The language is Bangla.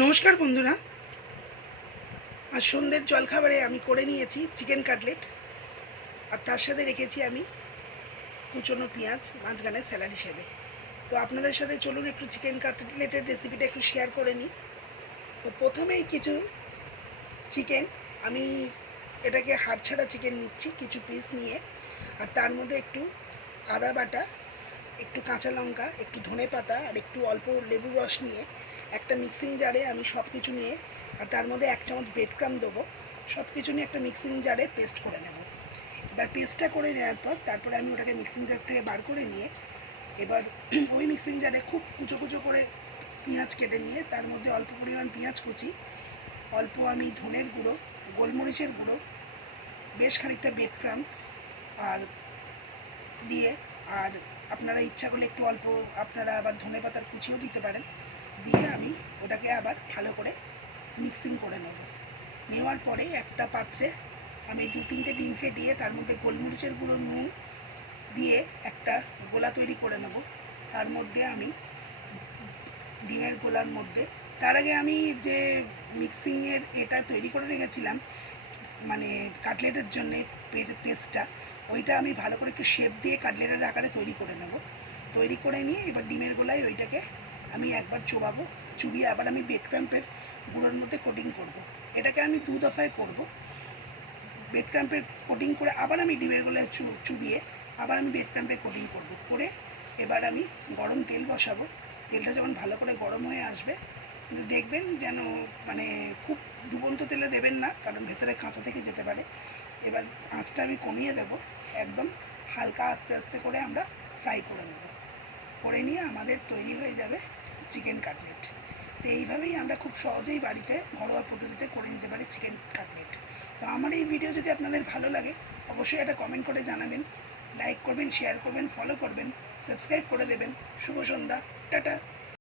নমস্কার বন্ধুরা, আজ সন্ধ্যের জলখাবারে আমি করে নিয়েছি চিকেন কাটলেট, আর তার সাথে রেখেছি আমি কুচনো পেঁয়াজ মাঝখানে স্যালাড হিসেবে। তো আপনাদের সাথে চলুন একটু চিকেন কাটলেটের রেসিপিটা একটু শেয়ার করে নিই। তো প্রথমেই কিছু চিকেন, আমি এটাকে হাড় ছাড়া চিকেন নিচ্ছি কিছু পিস নিয়ে, আর তার মধ্যে একটু আদা বাটা, একটু কাঁচা লঙ্কা, একটু ধনে পাতা আর একটু অল্প লেবুর রস নিয়ে একটা মিক্সিং জারে আমি সব কিছু নিয়ে, আর তার মধ্যে 1 চামচ ব্রেড ক্রাম্ব দেবো, সব কিছু নিয়ে একটা মিক্সিং জারে পেস্ট করে নেব। এবার পেস্টটা করে নেওয়ার পর তারপরে আমি ওটাকে মিক্সিং জার থেকে বার করে নিয়ে এবার ওই মিক্সিং জারে খুব কুচো কুচো করে পেঁয়াজ কেটে নিয়ে তার মধ্যে অল্প পরিমাণ পেঁয়াজ কুচি, অল্প আমি ধনের গুঁড়ো, গোলমরিচের গুঁড়ো, বেশ খানিকটা ব্রেড ক্রাম্ব আর দিয়ে, আর আপনারা ইচ্ছা করলে একটু অল্প আপনারা আবার ধনে পাতার কুচিও দিতে পারেন, দিয়ে আমি ওটাকে আবার ভালো করে মিক্সিং করে নেব। নেওয়ার পরে একটা পাত্রে আমি 2-3টে ডিম ফেটিয়ে তার মধ্যে গোলমরিচের গুঁড়ো, নুন দিয়ে একটা গোলা তৈরি করে নেব। তার মধ্যে আমি ডিমের গোলার মধ্যে, তার আগে আমি যে মিক্সিংয়ের এটা তৈরি করে রেখেছিলাম মানে কাটলেটের জন্যে পেস্টটা, ওইটা আমি ভালো করে একটু শেপ দিয়ে কাটলেটের আকারে তৈরি করে নেব। তৈরি করে নিয়ে এবার ডিমের গোলায় ওইটাকে আমি একবার চোবাবো, চুবিয়ে আবার আমি ব্রেড ক্রাম্পের গুঁড়োর মধ্যে কোটিং করব। এটাকে আমি 2 দফায় করব। ব্রেড ক্রাম্পের কোটিং করে আবার আমি ডিমের গোলায় চুবিয়ে আবার আমি ব্রেড ক্রাম্পের কোটিং করব। করে এবার আমি গরম তেল বসাবো। তেলটা যখন ভালো করে গরম হয়ে আসবে, কিন্তু দেখবেন যেন মানে খুব ডুবন্ত তেলে দেবেন না, কারণ ভেতরে কাঁচা থেকে যেতে পারে। এবার আঁচটা আমি কমিয়ে দেব, একদম হালকা আস্তে আস্তে করে আমরা ফ্রাই করে নেব। করে নিয়ে আমাদের তৈরি হয়ে যাবে চিকেন কাটলেট। তো এইভাবেই আমরা খুব সহজেই বাড়িতে ঘরোয়া পদ্ধতিতে করে নিতে পারি চিকেন কাটলেট। তো আমার এই ভিডিও যদি আপনাদের ভালো লাগে অবশ্যই এটা কমেন্ট করে জানাবেন, লাইক করবেন, শেয়ার করবেন, ফলো করবেন, সাবস্ক্রাইব করে দেবেন। শুভ সন্ধ্যা, টাটা।